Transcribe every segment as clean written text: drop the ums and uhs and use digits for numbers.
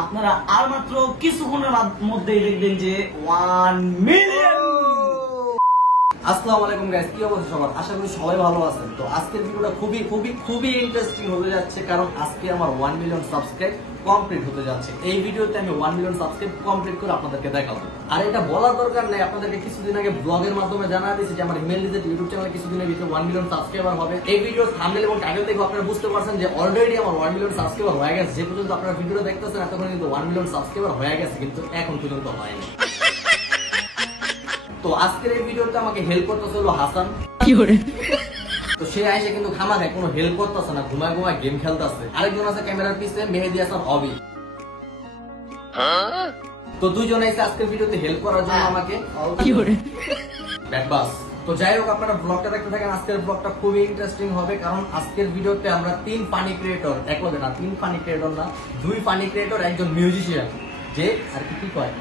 আপনারা আর মাত্র কিছুক্ষণের মধ্যেই দেখবেন যে 1 মিলিয়ন। আসসালামু আলাইকুম গাইস, কি অবস্থা সবার? আশা করি সবাই ভালো আছেন। তো আজকের ভিডিওটা খুবই ইন্টারেস্টিং হতে যাচ্ছে, কারণ আজকে আমার 1 মিলিয়ন সাবস্ক্রাইব কমপ্লিট হতে যাচ্ছে। এই ভিডিওতে আমি 1 মিলিয়ন সাবস্ক্রাইব কমপ্লিট করে আপনাদেরকে দেখাবো। আর এটা বলার দরকার নাই, আপনাদেরকে কিছুদিন আগে ব্লগের মাধ্যমে জানা দিয়েছি যে আমার ইমেল লিজেট ইউটিউব চ্যানেলে কিছুদিনের ভিতরে 1 মিলিয়ন সাবস্ক্রাইবার হবে। এই ভিডিওর থাম্বনেল এবং টাইটেল দেখে আপনারা বুঝতে পারছেন যে অলরেডি আমার 1 মিলিয়ন সাবস্ক্রাইবার হয়ে গেছে। যে পর্যন্ত আপনারা ভিডিও দেখতেছেন এতক্ষণ কিন্তু 1 মিলিয়ন সাবস্ক্রাইবার হয়ে গেছে, কিন্তু এখন পর্যন্ত হয়নি। তো আজকের এই ভিডিওতে আমাকে হেল্প করতেছে হলো হাসান। তো সে আইসে কিন্তু খামাখায় কোনো হেল্প করতেছে না, ঘুমায় গেম খেলতেছে। আরেকজন আছে ক্যামেরার পিছে, মেহেদি হাসান হবি। তো দুইজন এসে আজকের ভিডিওতে হেল্প করার জন্য আমাকে ব্যাকবাস। তো যাই হোক, আপনারা ব্লগটা দেখতে থাকেন। আজকের ব্লগটা খুবই ইন্টারেস্টিং হবে, কারণ আজকের ভিডিওতে আমরা 3 ফানি ক্রিয়েটর, এক লগে না 3 ফানি ক্রিয়েটর না 2 ফানি ক্রিয়েটর, একজন মিউজিশিয়ান, যে আর কি কয়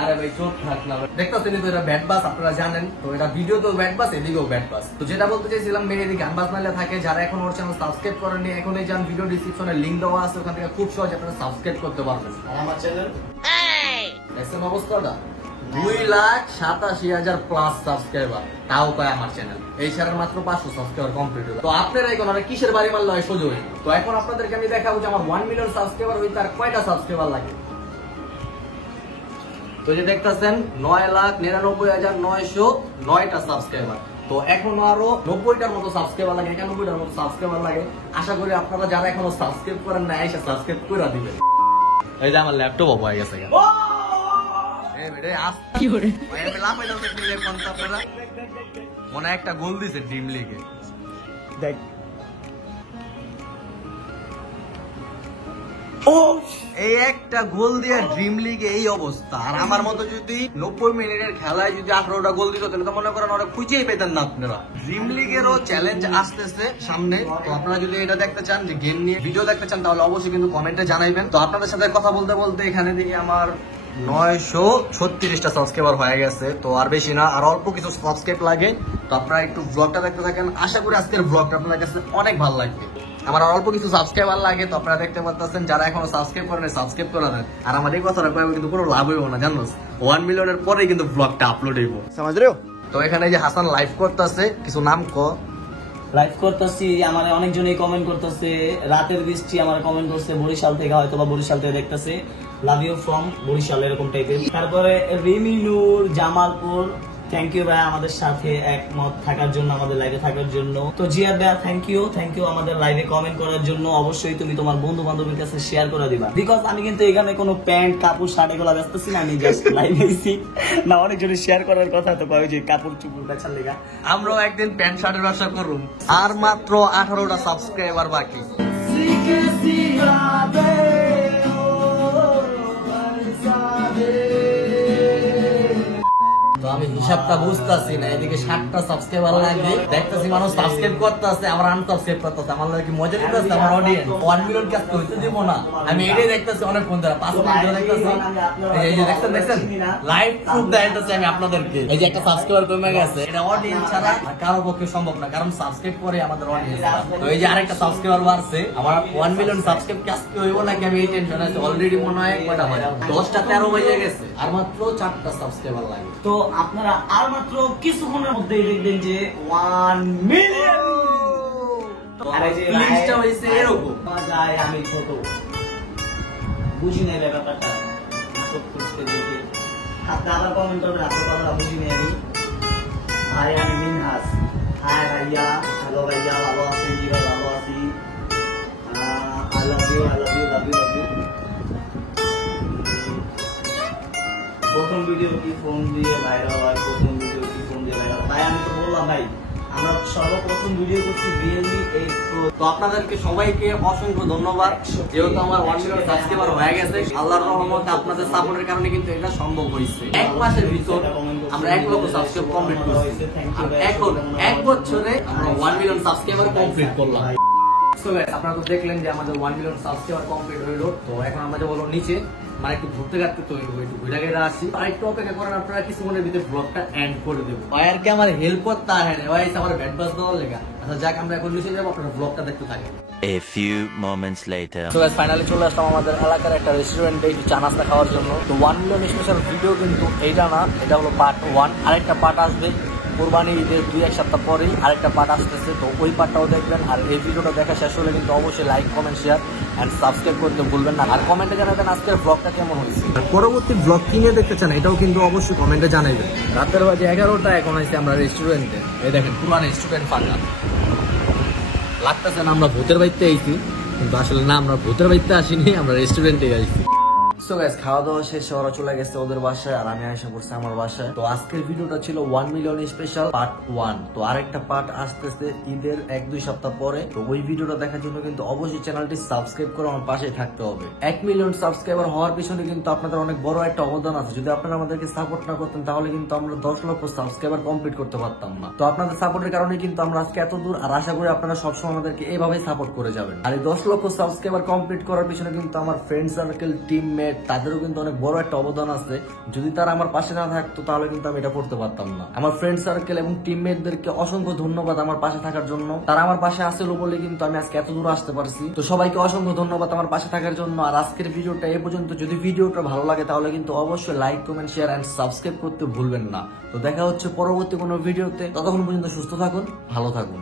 আরে ভাই চোখ থাক না, দেখতেছেন তো এটা ব্যাট বাস, আপনারা জানেন। তো এটা ভিডিও তো ব্যাট বাস, এদিকেও ব্যাট বাস। তো যেটা বলতে চাইছিলাম, মেহেদি গান বাজনালে থাকে, যারা এখন ওর চ্যানেল সাবস্ক্রাইব করেননি এখনই যান, ভিডিও ডেসক্রিপশনে লিংক দেওয়া আছে, ওখান থেকে খুব সহজে আপনারা সাবস্ক্রাইব করতে পারবেন। আর আমার চ্যানেল দেখছেন অবস্থাটা, 2,87,000 প্লাস সাবস্ক্রাইবার, তাও পায় আমার চ্যানেল। এই ছাড়ার মাত্র 500 সাবস্ক্রাইবার কমপ্লিট হলো। তো আপনারা এখন কিসের বাড়ি মারলে হয় সোজা হইল। তো এখন আপনাদেরকে আমি দেখাবো যে আমার 1 মিলিয়ন সাবস্ক্রাইবার হইতে আর কয়টা সাবস্ক্রাইবার লাগে। তো যে দেখতেছেন 9,99,909টা সাবস্ক্রাইবার। তো এখনো আরো 90টার মতো সাবস্ক্রাইবার লাগে, 91টার মতো সাবস্ক্রাইবার লাগে। আশা করি আপনারা যারা এখনো সাবস্ক্রাইব করেন না, এসে সাবস্ক্রাইব করে দিবেন। এই যে আমার ল্যাপটপ অফ হয়ে গেছে, মনে একটা গোল দিছে টিম লিগে, দেখ এই একটা গোল দিয়ে ড্রিম লিগে এই অবস্থা। আর আমার মতো যদি 90 মিনিটের খেলায় যদি 18টা গোল দিত, তাহলে তো মনে করেন ওরা খুঁজেই পেতেন না আপনারা। ড্রিম লিগেরও চ্যালেঞ্জ আসতেছে সামনে। তো আপনারা যদি এটা দেখতে চান, যে গেম নিয়ে ভিডিও দেখতে চান, তাহলে অবশ্যই কিন্তু কমেন্টে জানাইবেন। তো আপনাদের সাথে কথা বলতে বলতে এখানে দেখি আমার 936টা সাবস্ক্রাইবার হয়ে গেছে। তো আর বেশি না, আর অল্প কিছু সাবস্ক্রাইব লাগে। তো আপনারা একটু ব্লগটা দেখতে থাকেন, আশা করি আজকের ব্লগটা আপনাদের কাছে অনেক ভালো লাগবে। আমার অল্প কিছু সাবস্ক্রাইবার লাগে, তো আপনারা দেখতে পাচ্ছেন, যারা এখনো সাবস্ক্রাইব করেন সাবস্ক্রাইব করে দেন। আর আমার এই কথাটা কয়ে কিন্তু কোনো লাভ হইব না, জানো 1 মিলিয়নের পরে কিন্তু ব্লগটা আপলোড হইব। তো এখানে যে হাসান লাইভ করতেছে, কিছু নাম লাইভ করতেছি, আমার অনেকজনই কমেন্ট করতেছে। রাতের বৃষ্টি আমার কমেন্ট করছে বরিশাল থেকে, হয়তো বা বরিশাল থেকে দেখতেছে, লাভ ইউ ফ্রম বরিশাল, এরকম টাইপের। তারপরে রিমিনুর জামালপুর, থ্যাংক ইউ ভাই আমাদের সাথে একমত থাকার জন্য, আমাদের লাইভে থাকার জন্য। তো জিয়াদ ভাই থ্যাংক ইউ আমাদের লাইভে কমেন্ট করার জন্য। অবশ্যই তুমি তোমার বন্ধু বান্ধবের কাছে শেয়ার করে দিবা, বিকজ আমি কিন্তু এখানে কোনো প্যান্ট কাপড় শার্ট এগুলো বেচতেছি না, আমি জাস্ট লাইভে আইছি না। অনেকজনের শেয়ার করার কথা, তো কয় যে কাপড় চুপড় বেচার লেগা। আমরাও একদিন প্যান্ট শার্টের ব্যবসা করুম। আর মাত্র 18টা সাবস্ক্রাইবার বাকি। তো আমি হিসাবটা বুঝতেছি না, এদিকে 60টা সাবস্ক্রাইবার লাগে, দেখতেছি মানুষ সাবস্ক্রাইব করতেছে, আমার আনসাবস্ক্রাইব করতেছে। আমার লাগে মজা নিতেছে আমার অডিয়েন্স। 1 মিলিয়ন কাজ হইতে দিব না, আমি এটাই দেখতেছি অনেকক্ষণ ধরে, 5 মিনিট ধরে দেখতেছি। এই যে দেখছেন লাইভ প্রুফ দেখাইতেছি আমি আপনাদেরকে। এই যে একটা সাবস্ক্রাইবার কমে গেছে, এটা অডিয়েন্স ছাড়া কারো পক্ষে সম্ভব না, কারণ সাবস্ক্রাইব করে আমাদের অডিয়েন্স। তো এই যে আরেকটা সাবস্ক্রাইবার বাড়ছে, আমার 1 মিলিয়ন সাবস্ক্রাইব কাজ কি হইব নাকি, আমি এই টেনশন আছে। অলরেডি মনে হয় কয়টা বাজে, 10টা 13 বাজে গেছে, আর মাত্র 4টা সাবস্ক্রাইবার লাগে। তো আপনারা আর মাত্র কিছুক্ষণের মধ্যেই দেখবেন যে 1 মিলিয়ন। আমি ছোট বুঝি নাই ব্যাপারটা, আবার কমেন্ট করবেন, আপনার কথাটা বুঝি নাই আমি। ভাই আমি মিনহাস, হাই ভাইয়া, হ্যালো ভাইয়া, ভালো আছেন? জি ভালো আছি, আই লাভ ইউ। প্রথম ভিডিও কি ফোন দিয়ে ভাইরাল হয়? ভাই আমি তো বললাম ভাই, আমরা সর্বপ্রথম ভিডিও করছি রিয়েলমি 8 Pro। তো আপনাদেরকে সবাইকে অসংখ্য ধন্যবাদ, যেহেতু আমার 1 মিলিয়ন সাবস্ক্রাইবার হয়ে গেছে। আল্লাহর রহমতে আপনাদের সাপোর্টের কারণে কিন্তু এটা সম্ভব হয়েছে। 1 মাসের ভিতর আমরা 1 লক্ষ সাবস্ক্রাইব কমপ্লিট করছি, আর এখন 1 বছরে আমরা 1 মিলিয়ন সাবস্ক্রাইবার কমপ্লিট করলাম। সো গাইস আপনারা তো দেখলেন যে আমাদের 1 মিলিয়ন সাবস্ক্রাইবার কমপ্লিট হইলো। তো এখন আমরা যাবো নিচে, মানে একটু ঘুরতে ঘাটতে তৈরি হবো, একটু ঘুরে ঘেরা আসি। আর একটু অপেক্ষা করেন, আপনারা কিছুক্ষণের ভিতরে ব্লগটা এন্ড করে দেবো। ভাইয়ারকে আমার হেল্প করতে আহে না ভাই, আমার ব্যাট বাস দেওয়ার লেগা। আচ্ছা যাক, আমরা এখন নিচে যাবো, আপনারা ব্লগটা দেখতে থাকেন। A few moments later. So guys finally চলে আসলাম আমাদের এলাকার একটা রেস্টুরেন্টে একটু চা নাস্তা খাওয়ার জন্য। তো 1 মিলিয়ন স্পেশাল ভিডিও কিন্তু এইটা না, এটা হলো পার্ট 1। আরেকটা পার্ট আসবে কোরবানি ঈদের 2-1 সপ্তাহ পরেই, আরেকটা পার্ট আসতেছে। তো ওই পার্টটাও দেখবেন। আর এই ভিডিওটা দেখা শেষ হলে কিন্তু অবশ্যই like, comment, share and subscribe করতে ভুলবেন না। আর কমেন্টে জানাবেন আজকের ব্লগটা কেমন হয়েছে। পরবর্তী ব্লগ কি নিয়ে দেখতে চান এটাও কিন্তু অবশ্যই কমেন্টে জানাবেন। রাতের বাজে 11টা, এখন আইছি আমরা রেস্টুরেন্টে। এই দেখেন পুরো রেস্টুরেন্ট ফাঁকা, লাগতেছে না আমরা ভূতের বাড়িতে আইছি, কিন্তু আসলে না, আমরা ভূতের বাড়িতে আসিনি, আমরা রেস্টুরেন্টে আইছি। সো গাইস খাওয়া দাওয়া শেষে ওরা চলে গেছে ওদের বাসায়, আর আমি এসে পড়ছি আমার বাসায়। তো আজকের ভিডিওটা ছিল 1 মিলিয়ন স্পেশাল পার্ট 1। তো আরেকটা পার্ট আসতেছে ঈদের 1-2 সপ্তাহ পরে। তো ওই ভিডিওটা দেখার জন্য কিন্তু অবশ্যই চ্যানেলটি সাবস্ক্রাইব করে আমার পাশে থাকতে হবে। 1 মিলিয়ন সাবস্ক্রাইবার হওয়ার পিছনে কিন্তু আপনাদের অনেক বড় একটা অবদান আছে। যদি আপনারা আমাদেরকে সাপোর্ট না করতেন তাহলে কিন্তু আমরা 10 লক্ষ সাবস্ক্রাইবার কমপ্লিট করতে পারতাম না। তো আপনাদের সাপোর্টের কারণে কিন্তু আমরা আজকে এত দূর, আর আশা করি আপনারা সবসময় আমাদেরকে এইভাবেই সাপোর্ট করে যাবেন। আর এই 10 লক্ষ সাবস্ক্রাইবার কমপ্লিট করার পিছনে কিন্তু আমার ফ্রেন্ড সার্কেল, টিমমেট, তাদেরও কিন্তু অনেক বড় একটা অবদান আছে। যদি তারা আমার পাশে না থাকতো তাহলে কিন্তু আমি এটা করতে পারতাম না। আমার ফ্রেন্ড সার্কেল এবং টিমমেটদেরকে অসংখ্য ধন্যবাদ আমার পাশে থাকার জন্য। তারা আমার পাশে আসছিল বলে কিন্তু আমি আজকে এত দূর আসতে পারছি। তো সবাইকে অসংখ্য ধন্যবাদ আমার পাশে থাকার জন্য। আর আজকের ভিডিওটা এই পর্যন্ত। যদি ভিডিওটা ভালো লাগে তাহলে কিন্তু অবশ্যই like, comment, share and subscribe করতে ভুলবেন না। তো দেখা হচ্ছে পরবর্তী কোনো ভিডিওতে। ততক্ষণ পর্যন্ত সুস্থ থাকুন, ভালো থাকুন।